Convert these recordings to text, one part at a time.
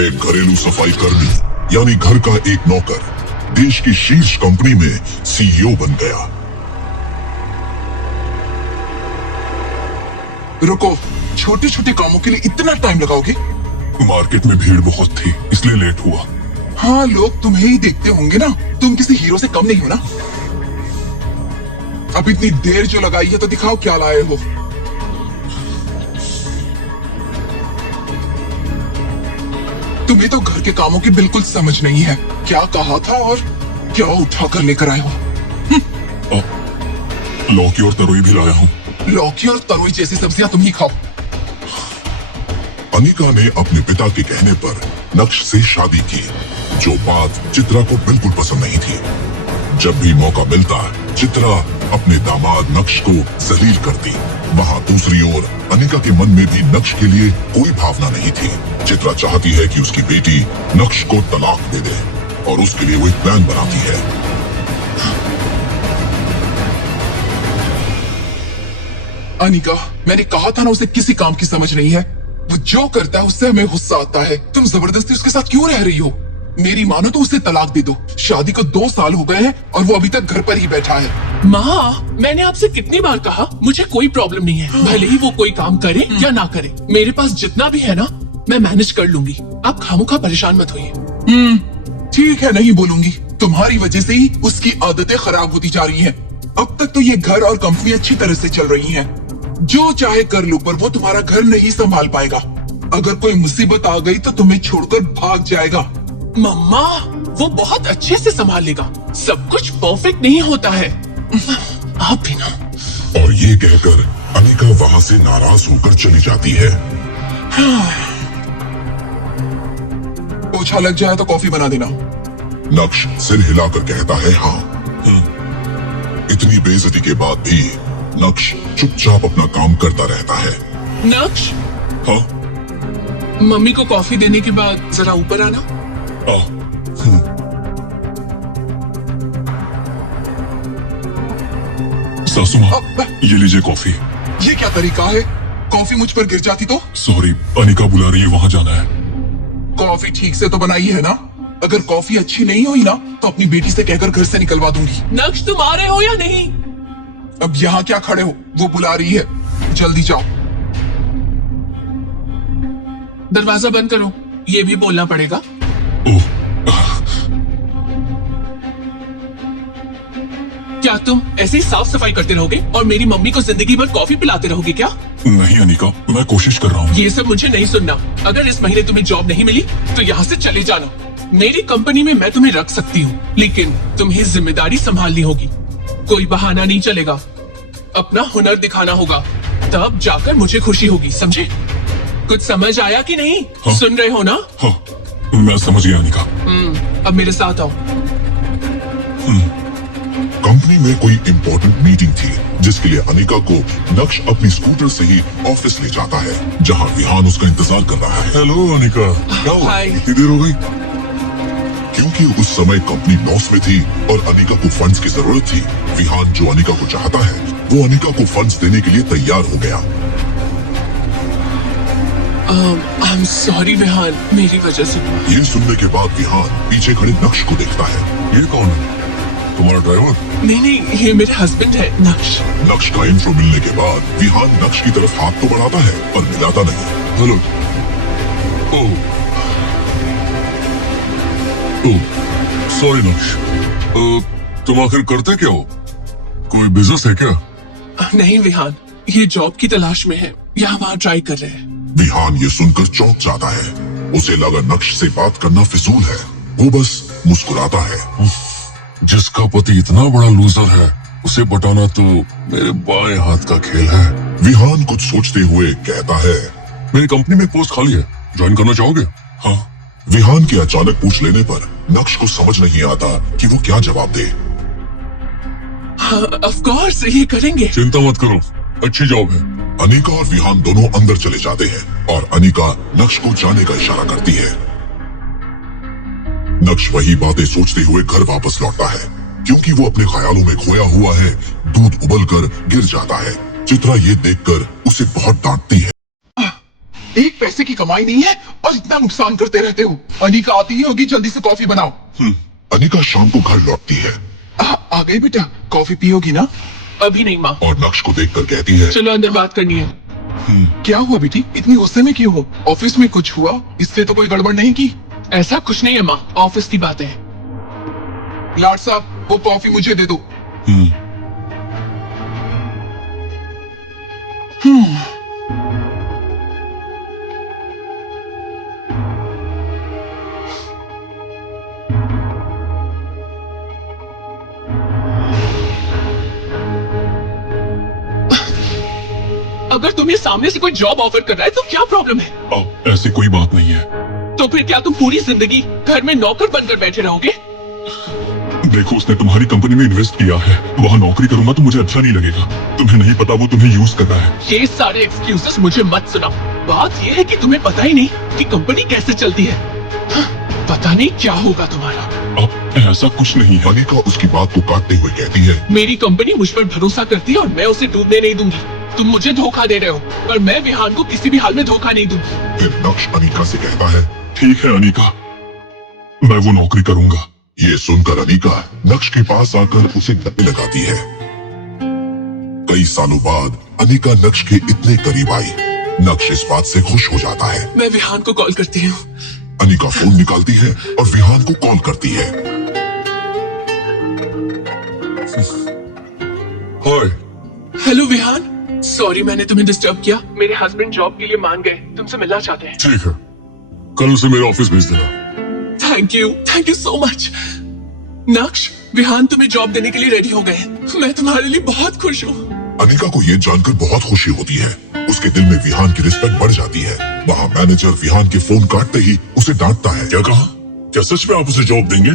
एक घरेलू सफाई कर्मी यानी घर का एक नौकर देश की शीर्ष कंपनी में सीईओ बन गया। रुको, छोटे छोटे कामों के लिए इतना टाइम लगाओगे? मार्केट में भीड़ बहुत थी इसलिए लेट हुआ। हाँ, लोग तुम्हें ही देखते होंगे ना, तुम किसी हीरो से कम नहीं हो ना। अब इतनी देर जो लगाई है तो दिखाओ क्या लाए हो। तुम्हें तो घर के कामों की बिल्कुल समझ नहीं है। क्या कहा था और क्या उठा कर लेकर आए हो? लौकी और तरोई भी लाया हूँ। लौकी और तरोई जैसी सब्जियां तुम ही खाओ। अनिका ने अपने पिता के कहने पर नक्श से शादी की, जो बात चित्रा को बिल्कुल पसंद नहीं थी। जब भी मौका मिलता चित्रा अपने दामाद नक्श को जलील करती। वहाँ दूसरी ओर अनिका के मन में भी नक्श के लिए कोई भावना नहीं थी। चित्रा चाहती है कि उसकी बेटी नक्श को तलाक दे दे और उसके लिए वो एक प्लान बनाती है। अनिका, मैंने कहा था ना, उसे किसी काम की समझ नहीं है। वो जो करता है उससे हमें गुस्सा आता है। तुम जबरदस्ती उसके साथ क्यों रह रही हो? मेरी मानो तो उसे तलाक दे दो। शादी को 2 साल हो गए हैं और वो अभी तक घर पर ही बैठा है। माँ, मैंने आपसे कितनी बार कहा मुझे कोई प्रॉब्लम नहीं है, भले ही वो कोई काम करे या ना करे। मेरे पास जितना भी है ना, मैं मैनेज कर लूंगी। आप खामोखा परेशान मत होइए। ठीक है, नहीं बोलूंगी। तुम्हारी वजह से ही उसकी आदतें खराब होती जा रही हैं। अब तक तो ये घर और कंपनी अच्छी तरह से चल रही हैं। जो चाहे कर लो, पर वो तुम्हारा घर नहीं संभाल पाएगा। अगर कोई मुसीबत आ गई तो तुम्हें छोड़कर भाग जाएगा। मम्मा, वो बहुत अच्छे से संभाल लेगा। सब कुछ परफेक्ट नहीं होता है। आप भी ना। और ये कहकर अनिका वहाँ से नाराज होकर चली जाती है। पोछा लग जाए तो कॉफी बना देना। नक्श सिर हिलाकर कहता है हाँ। इतनी बेइज्जती के बाद भी नक्श चुपचाप अपना काम करता रहता है। नक्श, हाँ? मम्मी को कॉफी देने के बाद जरा ऊपर आना। सासू माँ, ये लीजिए कॉफी। ये क्या तरीका है? कॉफी मुझ पर गिर जाती तो? सॉरी, अनिका बुला रही है, वहाँ जाना है। कॉफी ठीक से तो बनाई है ना? अगर कॉफी अच्छी नहीं हुई ना तो अपनी बेटी से कहकर घर से निकलवा दूंगी। नक्श, तुम आ रहे हो या नहीं? अब यहाँ क्या खड़े हो? वो बुला रही है, जल्दी जाओ। दरवाजा बंद करो, ये भी बोलना पड़ेगा। ओह, क्या तुम ऐसे ही साफ सफाई करते रहोगे और मेरी मम्मी को जिंदगी भर कॉफी पिलाते रहोगे क्या? नहीं अनिका, मैं कोशिश कर रहा हूँ। ये सब मुझे नहीं सुनना। अगर इस महीने तुम्हें जॉब नहीं मिली तो यहाँ से चले जाना। मेरी कंपनी में मैं तुम्हें रख सकती हूँ, लेकिन तुम्हें जिम्मेदारी संभालनी होगी। कोई बहाना नहीं चलेगा। अपना हुनर दिखाना होगा, तब जाकर मुझे खुशी होगी, समझे? कुछ समझ आया कि नहीं? हाँ? सुन रहे हो ना? हाँ, मैं समझ गया अनिका। अब मेरे साथ आओ। कंपनी में कोई इम्पोर्टेंट मीटिंग थी, जिसके लिए अनिका को नक्श अपनी स्कूटर से ही ऑफिस ले जाता है, जहाँ विहान उसका इंतजार कर रहा है। हेलो अनिका, क्या हुआ? हाय। इतनी देर हो गई? क्योंकि उस समय कंपनी लॉस में थी और अनिका को फंड्स की जरूरत थी, विहान जो अनिका को चाहता है वो अनिका को फंड्स देने के लिए तैयार हो गया। आई एम सॉरी विहान, मेरी वजह से। ये सुनने के बाद विहान पीछे खड़े नक्श को देखता है। ये कौन है? तुम्हारा ड्राइवर? नहीं, ये मेरे हस्बैंड है, नक्श। नक्श का इंट्रो मिलने के बाद विहान नक्श की तरफ हाथ तो बढ़ाता है पर मिलाता नहीं। हेलो। सॉरी नक्श, तुम आखिर करते क्या हो? कोई बिजनेस है क्या? नहीं विहान, ये जॉब की तलाश में है, यहाँ वहाँ ट्राई कर रहे हैं। विहान ये सुनकर चौंक जाता है। उसे लगा नक्श से बात करना फिजूल है। वो बस मुस्कुराता है। जिसका पति इतना बड़ा लूजर है, उसे पटाना तो मेरे बाएं हाथ का खेल है। विहान कुछ सोचते हुए कहता है, मेरी कंपनी में पोस्ट खाली है, ज्वाइन करना चाहोगे? हाँ। विहान के अचानक पूछ लेने पर नक्श को समझ नहीं आता कि वो क्या जवाब दे। ऑफ कोर्स, ये करेंगे। चिंता मत करो, अच्छी जॉब है। अनिका और विहान दोनों अंदर चले जाते हैं और अनिका नक्श को जाने का इशारा करती है। नक्श वही बातें सोचते हुए घर वापस लौटता है। क्योंकि वो अपने ख्यालों में खोया हुआ है, दूध उबलकर गिर जाता है। चित्रा ये देखकर उसे बहुत डांटती है। एक पैसे की कमाई नहीं है और इतना नुकसान करते रहते हो। अनिका आती ही होगी, जल्दी से कॉफी बनाओ। अनिका शाम को घर लौटती है आ गई बेटा, कॉफी पियोगी ना? अभी नहीं माँ, और नक्श को देखकर कहती है, चलो अंदर बात करनी है। क्या हुआ बेटी, इतनी गुस्से में क्यों हो? ऑफिस में कुछ हुआ? इससे तो कोई गड़बड़ नहीं की? ऐसा कुछ नहीं है माँ, ऑफिस की बात है। लाड साहब, वो कॉफी मुझे दे दो। अगर तुम्हें सामने से कोई जॉब ऑफर कर रहा है तो क्या प्रॉब्लम है? ऐसी कोई बात नहीं है। तो फिर क्या तुम पूरी जिंदगी घर में नौकर बनकर बैठे रहोगे? देखो, उसने तुम्हारी कंपनी में इन्वेस्ट किया है, वहाँ नौकरी करूंगा तो मुझे अच्छा नहीं लगेगा। तुम्हें नहीं पता वो तुम्हें यूज कर रहा है। ये सारे एक्सक्यूजेस मुझे मत सुनाओ। बात ये है कि तुम्हें पता ही नहीं कि कंपनी कैसे चलती है। पता नहीं क्या होगा तुम्हारा। अब ऐसा कुछ नहीं है। अनिका उसकी बात को काटते हुए कहती है, मेरी कंपनी मुझ पर भरोसा करती है और मैं उसे डूबने नहीं दूंगी। तुम मुझे धोखा दे रहे हो, पर मैं विहान को किसी भी हाल में धोखा नहीं दूंगी। फिर नक्श अनिका से कहता है, ठीक है अनिका, मैं वो नौकरी करूंगा। ये सुनकर अनिका नक्श के पास आकर उसे गले लगाती है। कई सालों बाद अनिका नक्श के इतने करीब आई। नक्श इस बात से खुश हो जाता है। मैं विहान को कॉल करती हूँ। अनिका फोन निकालती है और विहान को कॉल करती है। हाय। हेलो विहान, सॉरी मैंने तुम्हें डिस्टर्ब किया। मेरे हस्बैंड जॉब के लिए मान गए, तुमसे मिलना चाहते हैं। ठीक है, कल उसे मेरे ऑफिस भेज देना। Thank you so much. नक्श, विहान तुम्हें जॉब देने के लिए रेडी हो गए। मैं तुम्हारे लिए बहुत खुश हूँ। अनिका को ये जानकर बहुत खुशी होती है। उसके दिल में विहान की रिस्पेक्ट बढ़ जाती है। वहाँ मैनेजर विहान के फोन काटते ही उसे डांटता है। क्या कहा? क्या सच में आप उसे जॉब देंगे?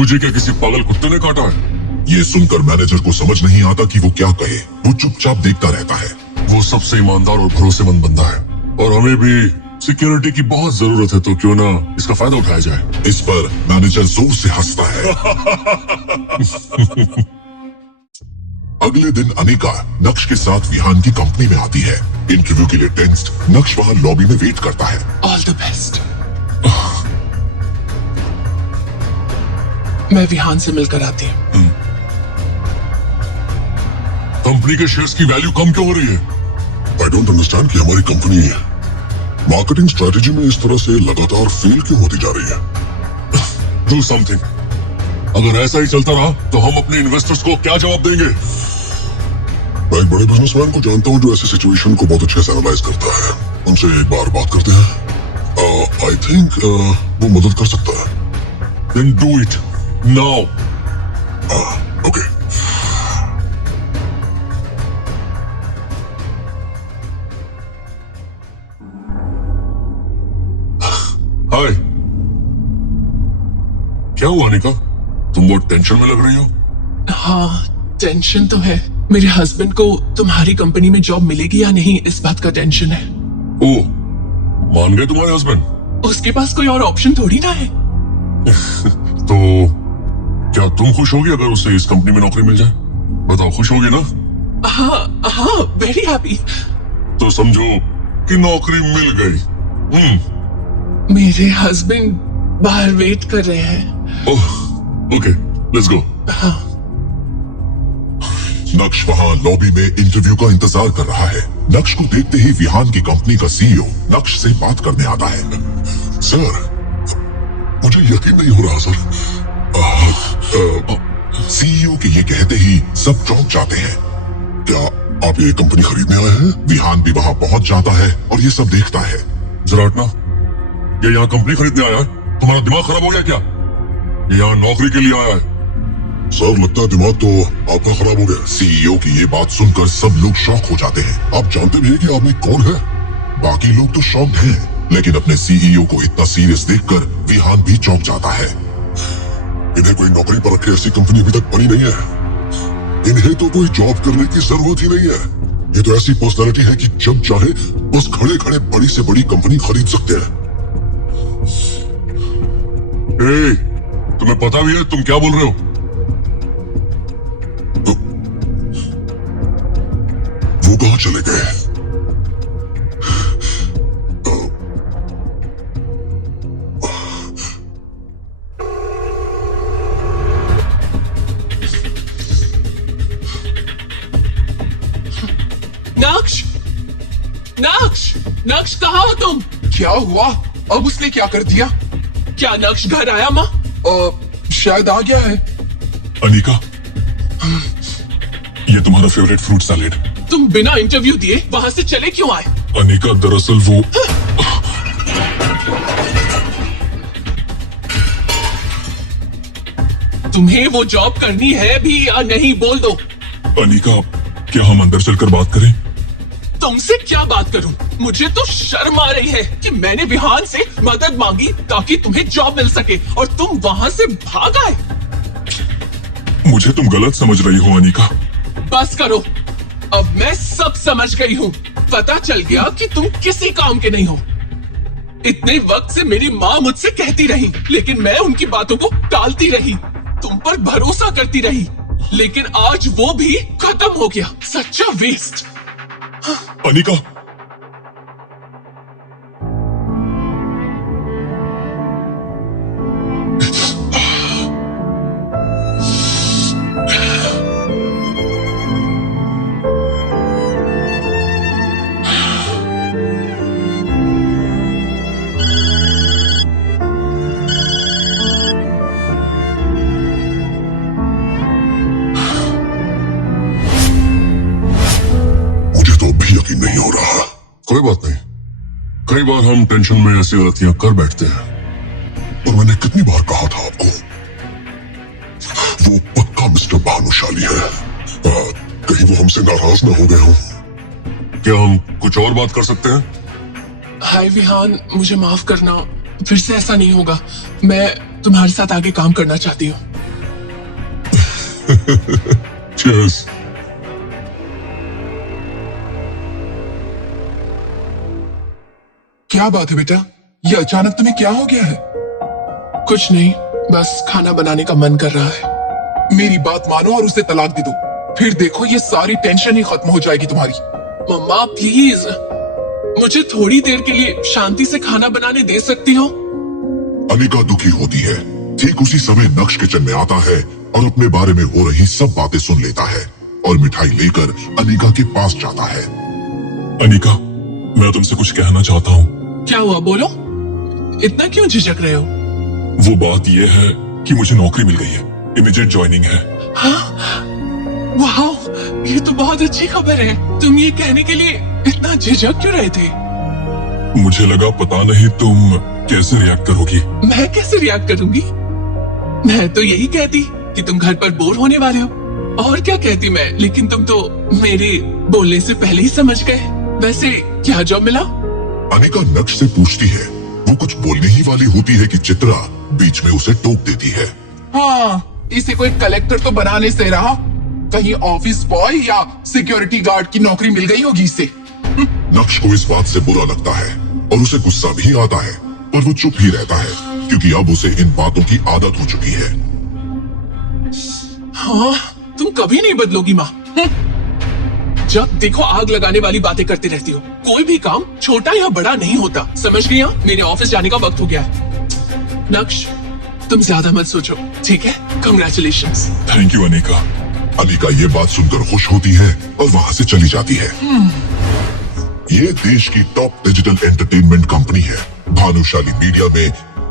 मुझे क्या किसी पागल कुत्ते ने काटा है? ये सुनकर मैनेजर को समझ नहीं आता कि वो क्या कहे। वो चुपचाप देखता रहता है। वो सबसे ईमानदार और भरोसेमंद बंदा है और हमें भी सिक्योरिटी की बहुत जरूरत है, तो क्यों ना इसका फायदा उठाया जाए। इस पर मैनेजर जोर से हंसता है। अगले दिन अनिका नक्श के साथ विहान की कंपनी में आती है। इंटरव्यू के लिए टेंस्ड नक्श वहाँ लॉबी में वेट करता है। All the best. मैं विहान से मिलकर आती हूँ। कंपनी के शेयर्स की वैल्यू कम क्यों हो रही है? आई डोंट अंडरस्टैंड कि हमारी कंपनी मार्केटिंग स्ट्रेटेजी में इस तरह से लगातार फेल क्यों होती जा रही है। Do something. अगर ऐसा ही चलता रहा तो हम अपने इन्वेस्टर्स को क्या जवाब देंगे? मैं एक बड़े बिजनेसमैन को जानता हूँ जो ऐसी सिचुएशन को बहुत अच्छे से एनालाइज करता है। उनसे एक बार बात करते हैं। आई थिंक वो मदद कर सकता है। Then do it now. Okay. हाय। क्या हुआ अनिका? तुम बहुत टेंशन में लग रही हो। हाँ, टेंशन तो है। मेरे हस्बैंड को तुम्हारी कंपनी में जॉब मिलेगी या नहीं, इस बात का टेंशन है। ओह, मान गए तुम्हारे हस्बैंड? उसके पास कोई और ऑप्शन थोड़ी ना है। तो क्या तुम खुश होगी अगर उसे इस कंपनी में नौकरी मिल जाए? बताओ, खुश होगी ना? हाँ, वेरी हैप्पी। तो समझो कि नौकरी मिल गई। मेरे हस्बैंड बाहर वेट कर रहे हैं। ओह, ओके, लेट्स गो। हाँ। नक्श वहाँ लॉबी में इंटरव्यू का इंतजार कर रहा है। नक्श को देखते ही विहान की कंपनी का सीईओ नक्श से बात करने आता है। सर, मुझे यकीन नहीं हो रहा सर। सीईओ के ये कहते ही सब चौंक जाते हैं। क्या आप ये कंपनी खरीदने आए हैं? विहान भी वहाँ पहुंच जाता है और ये सब देखता है। जरा हटना, ये यहाँ कंपनी खरीदने आया है? तुम्हारा दिमाग खराब हो गया क्या? ये यहाँ नौकरी के लिए आया है। सर, लगता है दिमाग तो आपका खराब हो गया। सीईओ की ये बात सुनकर सब लोग शॉक हो जाते हैं। आप जानते भी हैं कि आदमी कौन है? बाकी लोग तो शॉक्ड हैं, लेकिन अपने सीईओ को इतना सीरियस देखकर विहान भी चौंक जाता है। इन्हें कोई नौकरी पर रखे ऐसी कंपनी अभी तक बनी नहीं है। इन्हें तो कोई जॉब करने की जरूरत ही नहीं है। ये तो ऐसी पर्सनालिटी है कि जब चाहे बस खड़े खड़े बड़ी से बड़ी कंपनी खरीद सकते हैं। तुम्हें पता भी है तुम क्या बोल रहे हो? वो कहाँ चले गए? नक्श कहाँ हो तुम? क्या हुआ? अब उसने क्या कर दिया? क्या नक्श घर आया माँ? शायद आ गया है। अनिका, ये तुम्हारा फेवरेट फ्रूट सैलेड। तुम बिना इंटरव्यू दिए वहाँ से चले क्यों आए? अनिका, दरअसल वो तुम्हें वो जॉब करनी है भी या नहीं, बोल दो। अनिका, क्या हम अंदर चलकर बात करें? तुमसे क्या बात करूं? मुझे तो शर्म आ रही है कि मैंने विहान से मदद मांगी ताकि तुम्हें जॉब मिल सके और तुम वहां से भाग आए। मुझे तुम गलत समझ रही हो अनिका। बस करो, अब मैं सब समझ गई हूँ। पता चल गया कि तुम किसी काम के नहीं हो। इतने वक्त से मेरी माँ मुझसे कहती रही, लेकिन मैं उनकी बातों को टालती रही, तुम पर भरोसा करती रही, लेकिन आज वो भी खत्म हो गया। सच्चा वेस्ट। अनिका, यकीन नहीं हो रहा। कोई बात नहीं, कई बार हम टेंशन में ऐसी गलतियां कर बैठते हैं। और मैंने कितनी बार कहा था आपको, वो पक्का मिस्टर भानुशाली है। कहीं वो हमसे नाराज ना हो गए हो। क्या हम कुछ और बात कर सकते हैं? हाय विहान, मुझे माफ करना, फिर से ऐसा नहीं होगा। मैं तुम्हारे साथ आगे काम करना चाहती हूँ। Cheers. क्या बात है बेटा, ये अचानक तुम्हें क्या हो गया है? कुछ नहीं, बस खाना बनाने का मन कर रहा है। मेरी बात मानो और उसे तलाक दे दो, फिर देखो ये सारी टेंशन ही खत्म हो जाएगी तुम्हारी। मम्मा प्लीज, मुझे थोड़ी देर के लिए शांति से खाना बनाने दे सकती हो? अनिका दुखी होती है। ठीक उसी समय नक्श किचन में आता है और अपने बारे में हो रही सब बातें सुन लेता है और मिठाई लेकर अनिका के पास जाता है। अनिका, मैं तुमसे कुछ कहना चाहता हूँ। क्या हुआ, बोलो। इतना क्यों झिझक रहे हो? वो बात ये है कि मुझे नौकरी मिल गई है, इमीडिएट ज्वाइनिंग है। हाँ? वाह, ये तो बहुत अच्छी खबर है। तुम ये कहने के लिए इतना झिझक क्यों रहे थे? मुझे लगा पता नहीं तुम कैसे रिएक्ट करोगी। मैं कैसे रिएक्ट करूंगी? मैं तो यही कहती कि तुम घर पर बोर होने वाले हो, और क्या कहती मैं, लेकिन तुम तो मेरे बोलने से पहले ही समझ गए। वैसे क्या जॉब मिला? अनिका नक्श से पूछती है। वो कुछ बोलने ही वाली होती है कि चित्रा बीच में उसे टोक देती है। हाँ, इसे कोई कलेक्टर तो बनाने से रहा, कहीं ऑफिस बॉय या सिक्योरिटी गार्ड की नौकरी मिल गई होगी इसे। नक्श को इस बात से बुरा लगता है और उसे गुस्सा भी आता है, पर वो चुप ही रहता है क्योंकि अब उसे इन बातों की आदत हो चुकी है। हाँ, तुम कभी नहीं बदलोगी माँ। जब देखो आग लगाने वाली बातें करती रहती हो। कोई भी काम छोटा या बड़ा नहीं होता, समझ गई? मेरे ऑफिस जाने का वक्त हो गया है। नक्श, तुम ज्यादा मत सोचो, ठीक है? Congratulations. Thank you Anika. Anika ये बात सुनकर खुश होती है और वहाँ से चली जाती है। ये देश की टॉप डिजिटल एंटरटेनमेंट कंपनी है। भानुशाली मीडिया में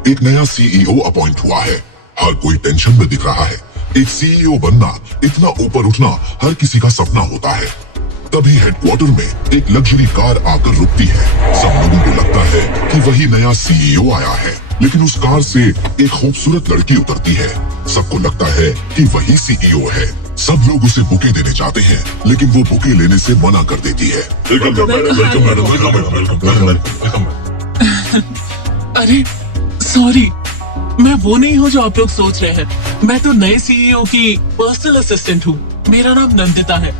एक नया सीईओ अपॉइंट हुआ है। हर कोई टेंशन में दिख रहा है। एक सीईओ बनना, इतना ऊपर उठना हर किसी का सपना होता है। तभी हेडक्वार्टर में एक लग्जरी कार आकर रुकती है। सब लोगों को लगता है कि वही नया सीईओ आया है, लेकिन उस कार से एक खूबसूरत लड़की उतरती है। सबको लगता है कि वही सीईओ है। सब लोग उसे बुके देने चाहते हैं, लेकिन वो बुके लेने से मना कर देती है। अरे सॉरी, मैं वो नहीं हूँ जो आप लोग सोच रहे हैं। मैं तो नए सीईओ की पर्सनल असिस्टेंट हूँ। मेरा नाम नंदिता है।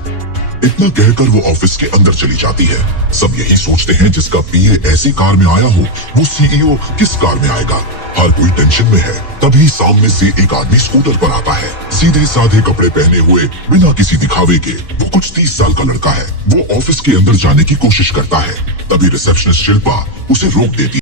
इतना कहकर वो ऑफिस के अंदर चली जाती है। सब यही सोचते हैं जिसका पीए ऐसी कार में आया हो, वो सीईओ किस कार में आएगा। हर कोई टेंशन में है। तभी सामने से एक आदमी स्कूटर पर आता है। सीधे साधे कपड़े पहने हुए, बिना किसी दिखावे के। वो कुछ 30 साल का लड़का है। वो ऑफिस के अंदर जाने की कोशिश करता है। तभी रिसेप्शनिस्ट शिल्पा उसे रोक देती